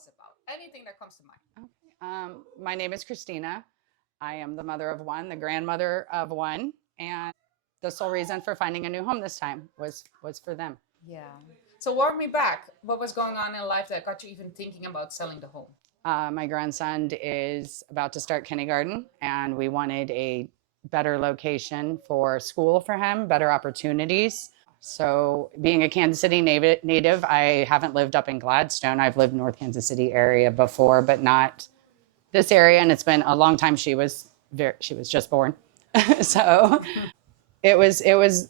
us about? Anything that comes to mind. My name is Christina. I am the mother of one, the grandmother of one, and the sole reason for finding a new home this time was for them. Yeah. So walk me back. What was going on in life that got you even thinking about selling the home? My grandson is about to start kindergarten, and we wanted a better location for school for him, better opportunities. So, being a Kansas City native, I haven't lived up in Gladstone. I've lived in North Kansas City area before, but not this area. And it's been a long time. She was just born, so it was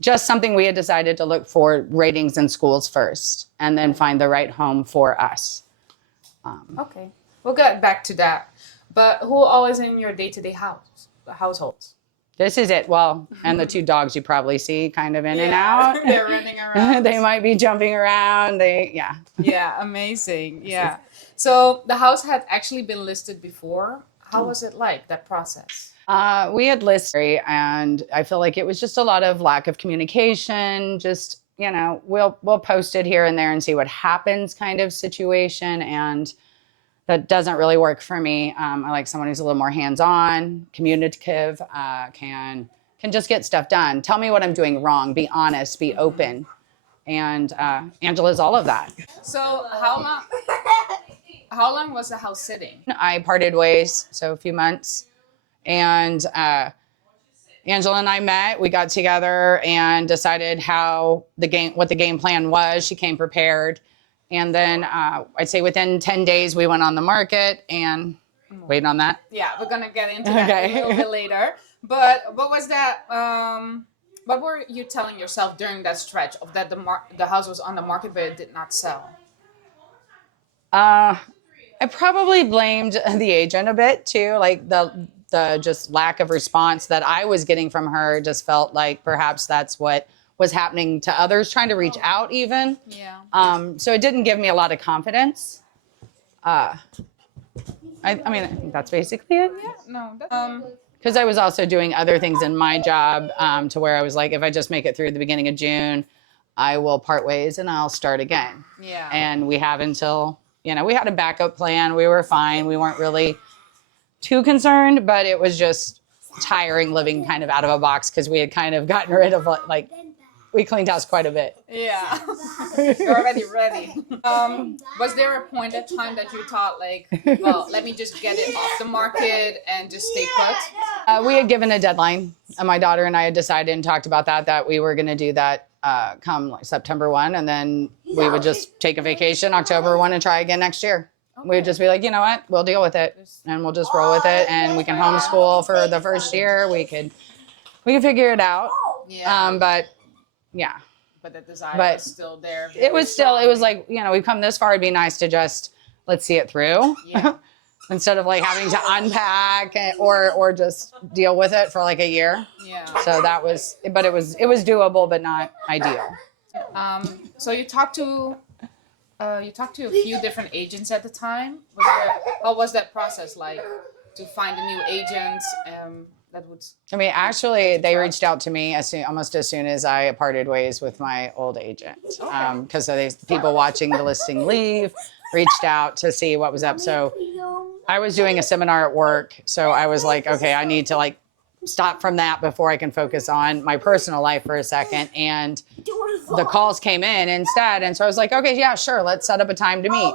just something we had decided to look for ratings in schools first, and then find the right home for us. Okay. We'll get back to that. But who always in your day-to-day households? This is it. Well, and the two dogs you probably see kind of in and out. They're running around. They might be jumping around. Yeah. Yeah, amazing. Yeah. So the house had actually been listed before. How was it like, that process? We had listed, and I feel like it was just a lot of lack of communication. Just, we'll post it here and there and see what happens kind of situation. And that doesn't really work for me. I like someone who's a little more hands-on, communicative, can just get stuff done. Tell me what I'm doing wrong. Be honest. Be open. And Angela's all of that. So how long was the house sitting? I parted ways, so a few months, and Angela and I met. We got together and decided what the game plan was. She came prepared. And then I'd say within 10 days, we went on the market and waiting on that. Yeah, we're going to get into that a little bit later. But what was that? What were you telling yourself during that stretch of that the house was on the market, but it did not sell? I probably blamed the agent a bit too. Like the just lack of response that I was getting from her just felt like perhaps that's what was happening to others trying to reach out even. Yeah. So it didn't give me a lot of confidence. I think that's basically it. Yeah, no. Because I was also doing other things in my job to where I was like, if I just make it through the beginning of June, I will part ways and I'll start again. Yeah. And we have until, we had a backup plan. We were fine. We weren't really too concerned, but it was just tiring living kind of out of a box because we had kind of gotten rid of we cleaned house quite a bit. Yeah. You're already ready. Was there a point at time that you thought well, let me just get it off the market and just stay put? We had given a deadline. My daughter and I had decided and talked about that we were going to do that come September 1. And then we would just take a vacation October 1 and try again next year. Okay. We would just be like, you know what, we'll deal with it and we'll just roll with it. And we can homeschool for the first year. We could figure it out. Yeah. Yeah. But the desire was still there. It was like, we've come this far. It'd be nice to just, let's see it through. Yeah. Instead of having to unpack or just deal with it for a year. Yeah. So but it was doable, but not ideal. So you talked to a few different agents at the time. How was that process like to find a new agent? Actually, they reached out to me almost as soon as I parted ways with my old agent. Because the people watching the listing leave reached out to see what was up. So I was doing a seminar at work. So I was like, okay, I need to stop from that before I can focus on my personal life for a second. And the calls came in instead. And so I was like, okay, yeah, sure. Let's set up a time to meet.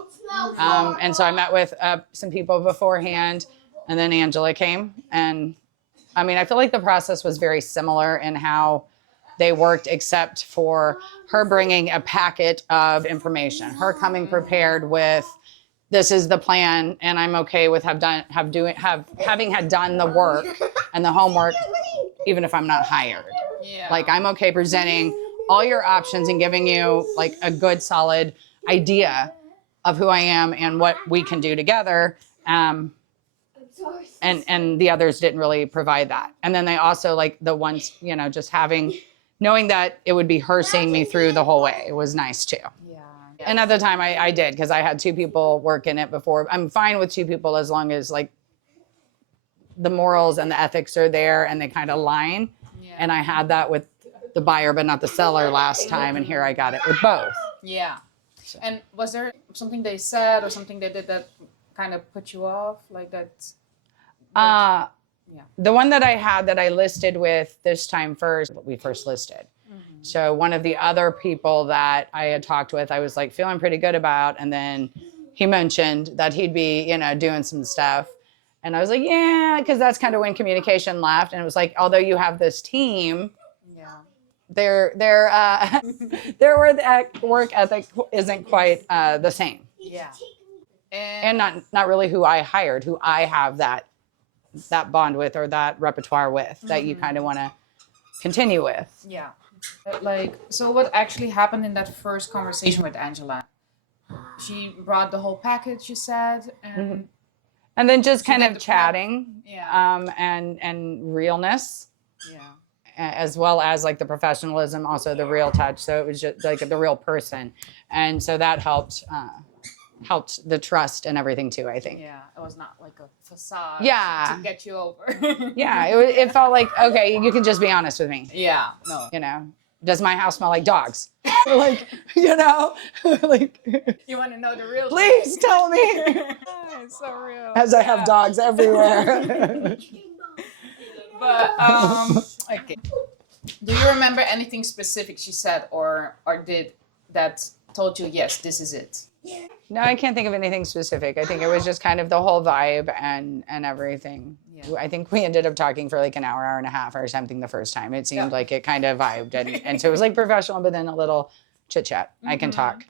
And so I met with some people beforehand, and then Angela came. And I feel like the process was very similar in how they worked, except for her bringing a packet of information, her coming prepared with, this is the plan, and I'm okay with having had done the work and the homework, even if I'm not hired. Yeah. I'm okay presenting all your options and giving you a good solid idea of who I am and what we can do together. And the others didn't really provide that. And then they also the ones, just knowing that it would be her seeing me through the whole way. It was nice too. Yeah. And at the time I did, because I had two people work in it before. I'm fine with two people as long as the morals and the ethics are there and they kind of align. Yeah. And I had that with the buyer, but not the seller last time. And here I got it with both. Yeah. And was there something they said or something they did that kind of put you off, like that? Uh, Yeah. the one that I had that I listed with this time first, we first listed. So one of the other people that I had talked with, I was like feeling pretty good about. And then he mentioned that he'd be, you know, doing some stuff. And I was like, yeah, because that's kind of when communication left. And it was like, although you have this team, Yeah. their work ethic isn't quite the same. Yeah. And not really who I hired, who I have that bond with or that repertoire with that you kind of want to continue with. Yeah. Like, so what actually happened in that first conversation with Angela? She brought the whole package, you said, and And then just kind did of the prep. chatting, Yeah. and realness, Yeah. as well as like the professionalism, also the real touch. So it was just like the real person, and so that helped the trust and everything too, I think. Yeah. It was not like a facade. Yeah. To get you over. Yeah, it felt like, okay, you can just be honest with me. Yeah. No. You know, does my house smell like dogs? Like, you know, like, You want to know the real? please tell me. It's so real. As I have dogs everywhere. But okay. Do you remember anything specific she said or did that told you, yes, this is it? No, I can't think of anything specific. I think it was just kind of the whole vibe and everything. Yeah. I think we ended up talking for like an hour and a half or something the first time. It seemed like it kind of vibed, and so it was like professional, but then a little chit chat. I can talk.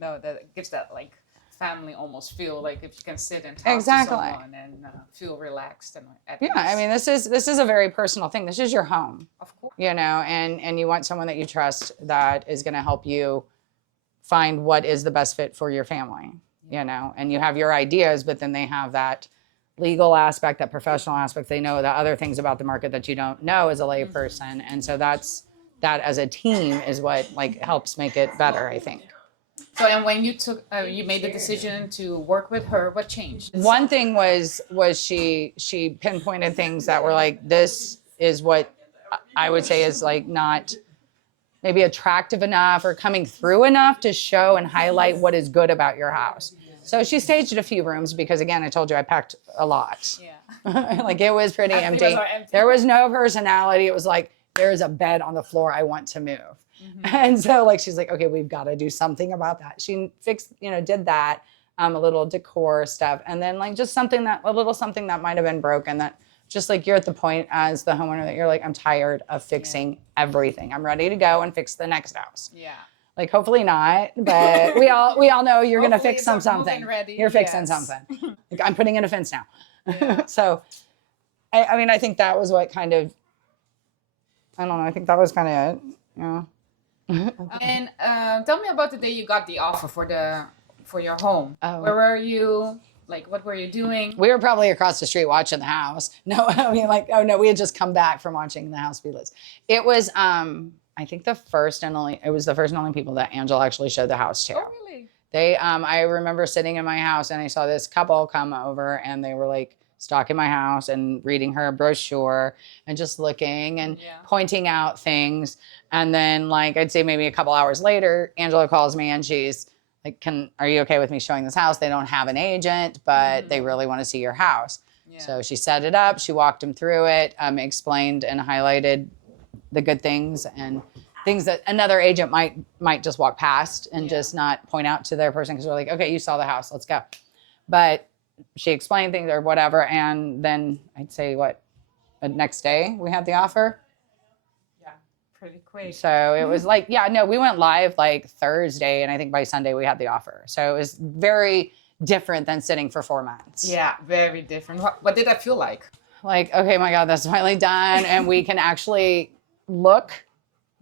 No, that gives that like family almost feel, like if you can sit and talk Exactly. to someone and feel relaxed and at Yeah, peace. I mean, this is a very personal thing. This is your home, Of course. you know, and you want someone that you trust that is going to help you find what is the best fit for your family, you know, and you have your ideas, but then they have that legal aspect, that professional aspect. They know the other things about the market that you don't know as a layperson. And so that as a team is what like helps make it better, I think. So, and when you made the decision to work with her, what changed? One thing was she pinpointed things that were like, this is what I would say is like not maybe attractive enough or coming through enough to show and highlight what is good about your house. So she staged a few rooms because, again, I told you I packed a lot. Yeah. Like it was pretty empty. Everything was empty. There was no personality. It was like, there is a bed on the floor. I want to move. And so like, she's like, okay, we've got to do something about that. She fixed, did that, a little decor stuff. And then like just a little something that might've been broken, that just like you're at the point as the homeowner that you're like, I'm tired of fixing everything. I'm ready to go and fix the next house. Yeah. Like hopefully not, but we all know you're gonna Hopefully fix it's a something. move-in ready, You're fixing yes. something. Like I'm putting in a fence now. Yeah. So, I mean, I think that was what kind of, I don't know. I think that was kind of it. Yeah. And tell me about the day you got the offer for your home. Oh. Where were you? Like, what were you doing? We were probably across the street watching the house. No, I mean, like, oh no, we had just come back from watching the house be lit. It was, I think it was the first and only people that Angela actually showed the house to. Oh, really? I remember sitting in my house and I saw this couple come over and they were like stalking my house and reading her brochure and just looking and pointing out things. And then like, I'd say maybe a couple hours later, Angela calls me and she's like, are you okay with me showing this house? They don't have an agent, but they really want to see your house. Yeah. So she set it up. She walked him through it, explained and highlighted the good things and things that another agent might just walk past and just not point out to their person because we're like, okay, you saw the house, let's go. But she explained things or whatever, and then I'd say the next day we had the offer. Yeah, pretty quick. So it was like, we went live like Thursday, and I think by Sunday we had the offer. So it was very different than sitting for 4 months. Yeah, very different. What did that feel like? Like, okay, my God, that's finally done, and we can actually look.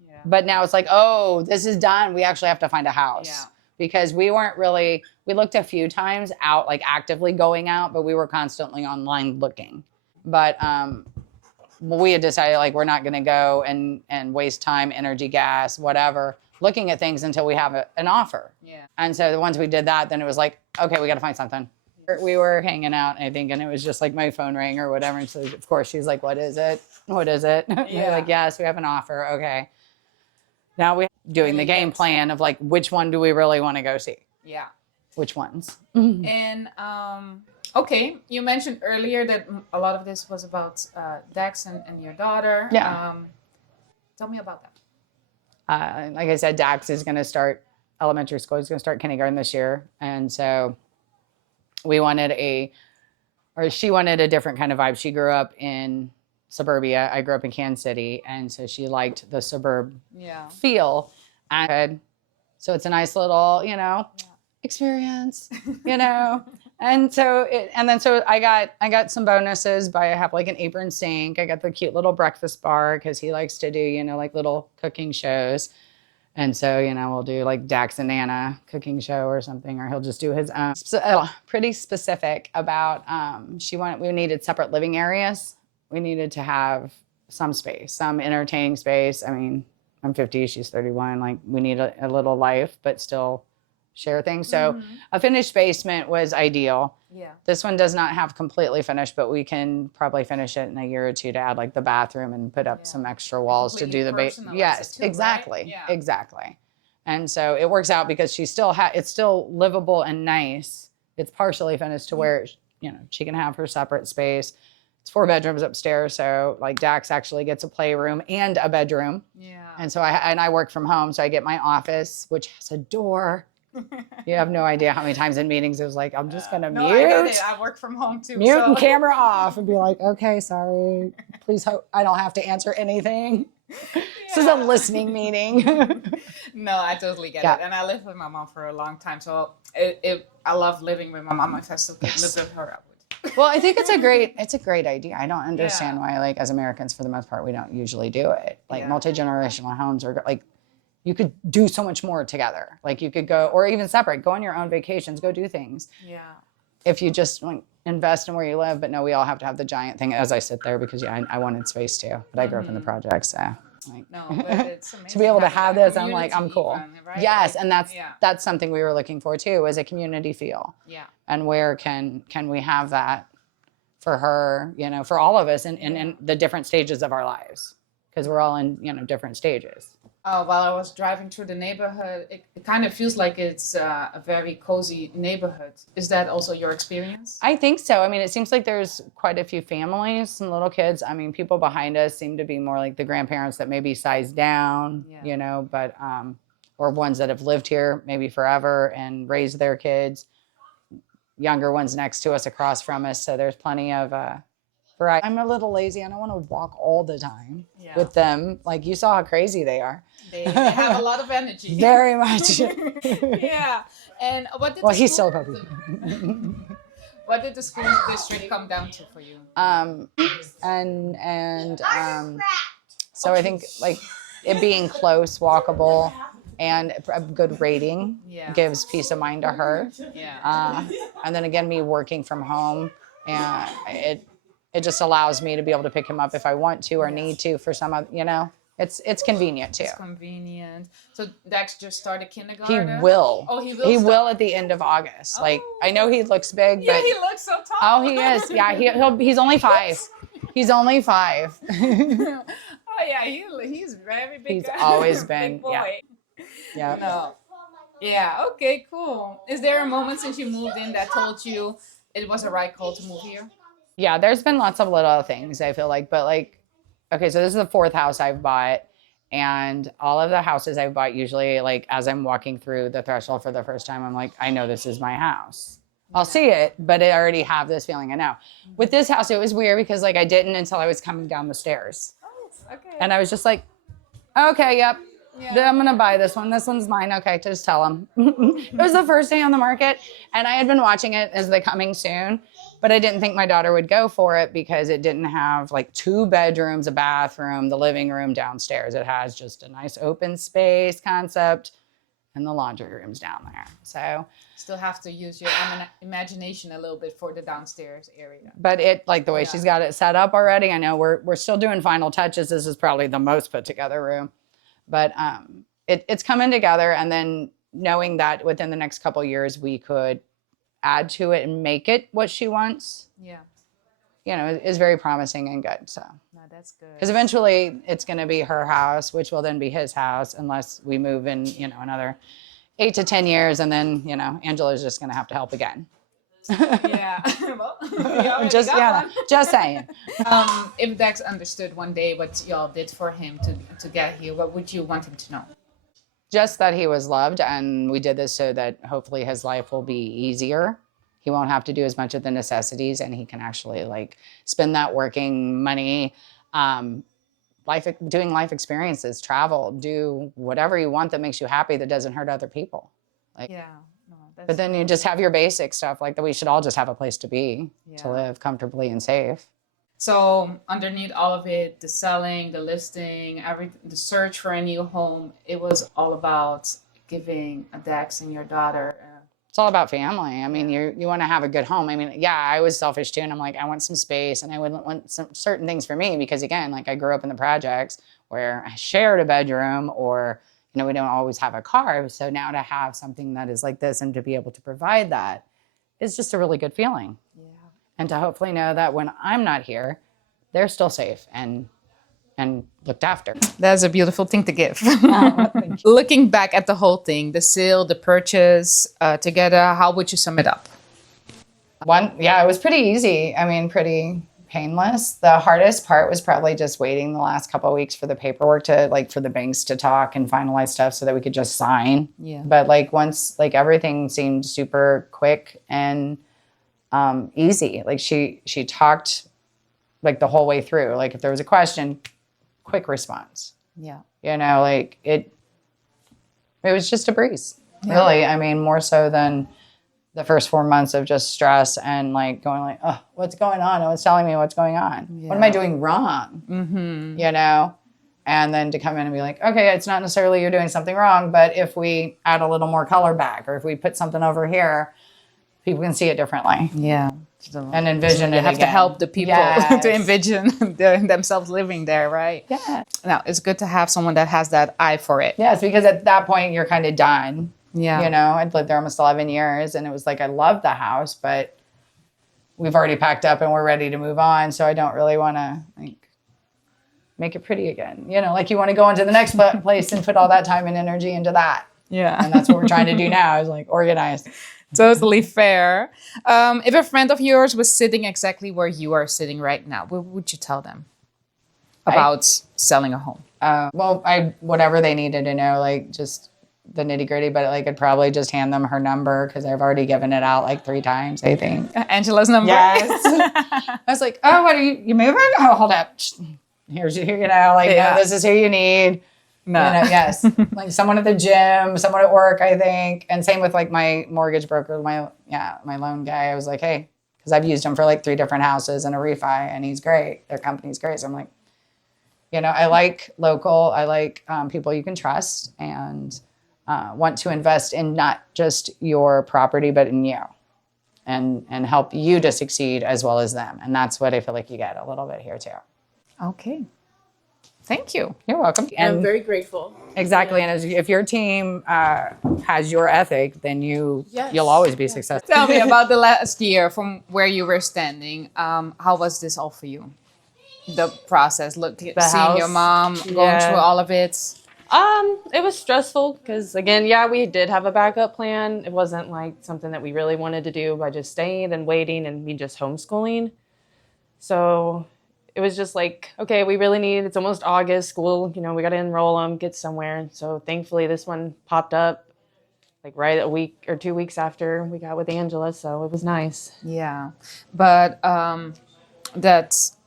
Yeah. But now it's like, oh, this is done. We actually have to find a house. Yeah. Because we looked a few times out, like actively going out, but we were constantly online looking. But we had decided like we're not going to go and waste time, energy, gas, whatever, looking at things until we have an offer. Yeah. And so once we did that, then it was like, okay, we got to find something. We were hanging out, I think, and it was just like my phone rang or whatever. And so of course she's like, what is it? What is it? Yeah. We're like, yes, we have an offer. Okay. Now we doing the Really game hit. plan of like, which one do we really want to go see? Yeah. Which ones? And okay, you mentioned earlier that a lot of this was about Dex and your daughter. Yeah. Tell me about that. Like I said, Dax is going to start elementary school. He's going to start kindergarten this year. And so we wanted she wanted a different kind of vibe. She grew up in suburbia. I grew up in Kansas City. And so she liked the suburb feel. And so it's a nice little, experience, And so I got some bonuses by I have like an apron sink. I got the cute little breakfast bar because he likes to do, like little cooking shows. And so, we'll do like Dax and Nana cooking show or something, or he'll just do his own. Pretty specific about we needed separate living areas. We needed to have some space, some entertaining space. I mean, I'm 50, she's 31. Like we need a little life, but still share things. So a finished basement was ideal. Yeah. This one does not have completely finished, but we can probably finish it in a year or two to add like the bathroom and put up some extra walls to do the basement. Yes, exactly. Right? Yeah. Exactly. And so it works out because it's still livable and nice. It's partially finished to where, she can have her separate space. It's 4 bedrooms upstairs. So like Dax actually gets a playroom and a bedroom. Yeah. And so I work from home. So I get my office, which has a door. You have no idea how many times in meetings it was like, I'm just going to No, mute. I get it. I work from home too. Mute and camera off and be like, okay, sorry. Please hope I don't have to answer anything. This is a listening meeting. No, I totally get it. And I lived with my mom for a long time. So I love living with my mom. If I still could live with her, I would. Well, I think it's a great idea. I don't understand why, like, as Americans, for the most part, we don't usually do it. Like multi-generational homes are like, you could do so much more together. Like you could go, or even separate, go on your own vacations, go do things. Yeah. If you just like, invest in where you live, but no, we all have to have the giant thing as I sit there because I wanted space too, but I grew up in the projects, so. Like, no, but it's amazing to be able to have this, I'm like, I'm even, cool. Right? Yes, like, and that's something we were looking for too, is a community feel. Yeah. And where can we have that for her, for all of us in the different stages of our lives, because we're all in different stages. While I was driving through the neighborhood, it kind of feels like it's a very cozy neighborhood. Is that also your experience? I think so. I mean, it seems like there's quite a few families, some little kids. I mean, people behind us seem to be more like the grandparents that maybe sized down, but or ones that have lived here maybe forever and raised their kids. Younger ones next to us, across from us. So there's plenty of variety. I'm a little lazy. I don't want to walk all the time with them. Like you saw how crazy they are. They have a lot of energy. Very much. Yeah. And what did he's still a puppy. What did the school district come down to for you? So I think like it being close, walkable, and a good rating gives peace of mind to her. Yeah. And then again, me working from home, and it just allows me to be able to pick him up if I want to or need to for some other, it's convenient too. It's convenient. So Dax just started kindergarten? He will. Oh, he will. He will at the end of August. Like I know he looks big, but he looks so tall. Oh, he is. Yeah, he's only 5. He's only 5. Oh yeah, he's very big. He's always been. Big boy. Yeah. No. Yeah. Okay. Cool. Is there a moment since you moved in that told you it was a right call to move here? Yeah, there's been lots of little things I feel like, but like, okay, so this is the 4th house I've bought, and all of the houses I've bought usually, like, as I'm walking through the threshold for the first time, I'm like, I know this is my house. I'll see it, but I already have this feeling I know. With this house, it was weird because like I didn't until I was coming down the stairs. Oh, okay. And I was just like, okay, yep. Yeah. I'm going to buy this one. This one's mine. Okay, just tell them. It was the first day on the market, and I had been watching it as the coming soon, but I didn't think my daughter would go for it because it didn't have like 2 bedrooms, a bathroom, the living room downstairs. It has just a nice open space concept and the laundry room's down there. So still have to use your imagination a little bit for the downstairs area. But it, like the way she's got it set up already, I know we're still doing final touches. This is probably the most put together room. But it's coming together, and then knowing that within the next couple of years we could add to it and make it what she wants. Yeah. is very promising and good. So, No, that's good. because eventually it's going to be her house, which will then be his house, unless we move in, another 8 to 10 years, and then Angela's just going to have to help again. Yeah. Well, we already just got one. just saying. If Dex understood one day what y'all did for him to get here, what would you want him to know? Just that he was loved, and we did this so that hopefully his life will be easier. He won't have to do as much of the necessities, and he can actually like spend that working money, doing life experiences, travel, do whatever you want that makes you happy, that doesn't hurt other people. Like, Yeah. No, that's but then you just have your basic stuff, like that we should all just have a place to be, to Yeah. live comfortably and safe. So underneath all of it, the selling, the listing, the search for a new home, it was all about giving a Dex and your daughter. It's all about family. I mean, you want to have a good home. I mean, yeah, I was selfish too, and I'm like, I want some space, and I would want some certain things for me because, again, like I grew up in the projects where I shared a bedroom, or we don't always have a car. So now to have something that is like this and to be able to provide that is just a really good feeling. Yeah. And to hopefully know that when I'm not here, they're still safe and looked after. That's a beautiful thing to give. Looking back at the whole thing, the sale, the purchase together, how would you sum it up? It was pretty easy. I mean, pretty painless. The hardest part was probably just waiting the last couple of weeks for the paperwork for the banks to talk and finalize stuff so that we could just sign. Yeah. But once everything seemed super quick and easy. Like she talked the whole way through. Like if there was a question, quick response. Yeah. It was just a breeze. Yeah. Really. I mean, more so than the first 4 months of just stress and going oh, what's going on? No one's telling me what's going on. Yeah. What am I doing wrong? Mm-hmm. And then to come in and be like, okay, it's not necessarily you're doing something wrong, but if we add a little more color back, or if we put something over here, people can see it differently. Yeah. And envision it. You have to help the people to envision themselves living there, right? Yeah. Now, it's good to have someone that has that eye for it. Yes, because at that point, you're kind of done. Yeah. I'd lived there almost 11 years, and it was I loved the house, but we've already packed up and we're ready to move on. So I don't really want to make it pretty again. You want to go into the next place and put all that time and energy into that. Yeah. And that's what we're trying to do now is organize. Totally fair. If a friend of yours was sitting exactly where you are sitting right now, what would you tell them about selling a home? Whatever they needed to know, just the nitty gritty, but I'd probably just hand them her number because I've already given it out 3 times, I think. Angela's number? Yes. I was like, oh, what are you moving? Oh, hold up. Here's no, this is who you need. No. Yes. Someone at the gym, someone at work, I think. And same with my mortgage broker, my loan guy. I was like, hey, because I've used him for 3 different houses and a refi, and he's great. Their company's great. So I'm like, I like local. I like people you can trust and want to invest in not just your property, but in you and help you to succeed as well as them. And that's what I feel like you get a little bit here too. Okay. Thank you. You're welcome. And I'm very grateful. Exactly. Yeah. And if your team has your ethic, then you'll always be successful. Tell me about the last year from where you were standing. How was this all for you? The process, seeing house. Your mom going through all of it. It was stressful because again, we did have a backup plan. It wasn't something that we really wanted to do by just staying and waiting and me just homeschooling. So it was just okay, we really need, it's almost August, school, we got to enroll them, get somewhere. So thankfully this one popped up right a week or 2 weeks after we got with Angela. So it was nice. Yeah. But that's,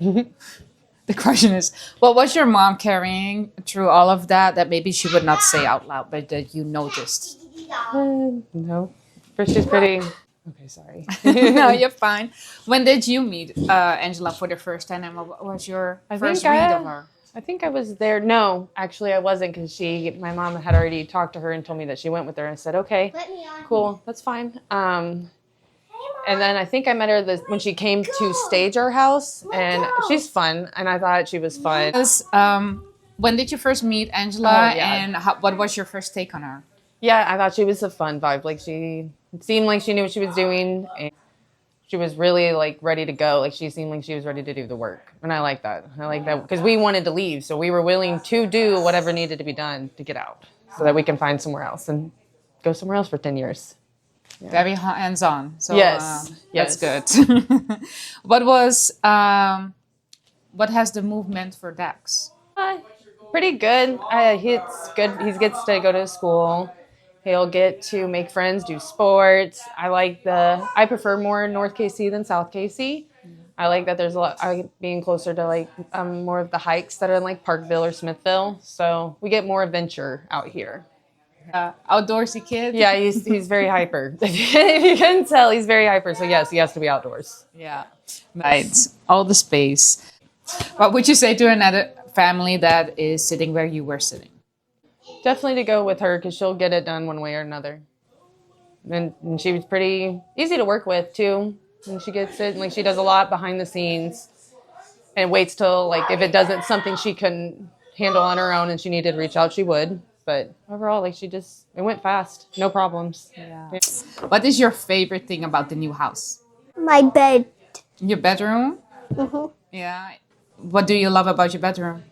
the question is, what was your mom carrying through all of that maybe she would not say out loud, but that you noticed? No. First, she's pretty... Okay, sorry. No, you're fine. When did you meet Angela for the first time, and what was your first read of her? I think I was there. No, actually I wasn't because my mom had already talked to her and told me that she went with her. I said, okay, cool, that's fine. And then I think I met her when she came to stage our house, and she's fun, and I thought she was fun. When did you first meet Angela, and what was your first take on her? Yeah, I thought she was a fun vibe. She seemed like she knew what she was doing. And she was really like ready to go. Like she seemed like she was ready to do the work. And I like that. I like that because we wanted to leave. So we were willing to do whatever needed to be done to get out so that we can find somewhere else and go somewhere else for 10 years. Very hands-on. So Yes. that's Yes. good. What was what has the move meant for Dax? Pretty good. He's good. He gets to go to school. He'll get to make friends, do sports. I prefer more North KC than South KC. I like that there's a lot, being closer to like more of the hikes that are in like Parkville or Smithville. So we get more adventure out here. Outdoorsy kid? Yeah, he's very hyper. If you couldn't tell, he's very hyper. So yes, he has to be outdoors. Yeah. Right. All the space. What would you say to another family that is sitting where you were sitting? Definitely to go with her because she'll get it done one way or another. And she was pretty easy to work with too. And she gets it, and like she does a lot behind the scenes, and waits till like if it doesn't something she couldn't handle on her own and she needed to reach out, she would. But overall, like it went fast, no problems. Yeah. What is your favorite thing about the new house? My bed. Your bedroom? Hmm. Yeah. What do you love about your bedroom?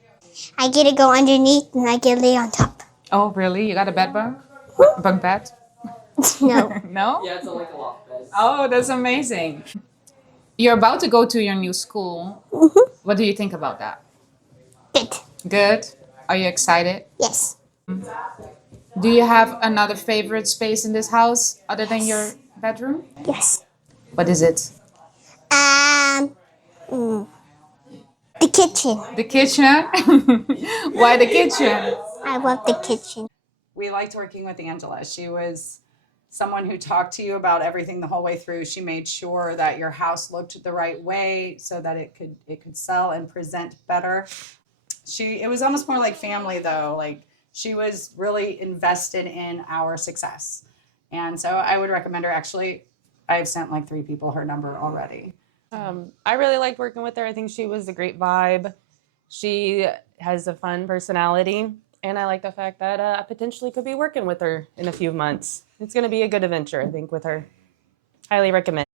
I get to go underneath and I get to lay on top. Oh, really? You got a bed bunk? Bunk bed? No. No? Yeah, it's like a loft bed. Oh, that's amazing. You're about to go to your new school. What do you think about that? Good. Good? Are you excited? Yes. Do you have another favorite space in this house other than your bedroom? Yes. What is it? The kitchen. The kitchen? Why the kitchen? I love the kitchen. We liked working with Angela. She was someone who talked to you about everything the whole way through. She made sure that your house looked the right way so that it could sell and present better. It was almost more like family though. Like she was really invested in our success. And so I would recommend her. Actually, I've sent like 3 people her number already. I really liked working with her. I think she was a great vibe. She has a fun personality, and I like the fact that I potentially could be working with her in a few months. It's going to be a good adventure, I think, with her. Highly recommend.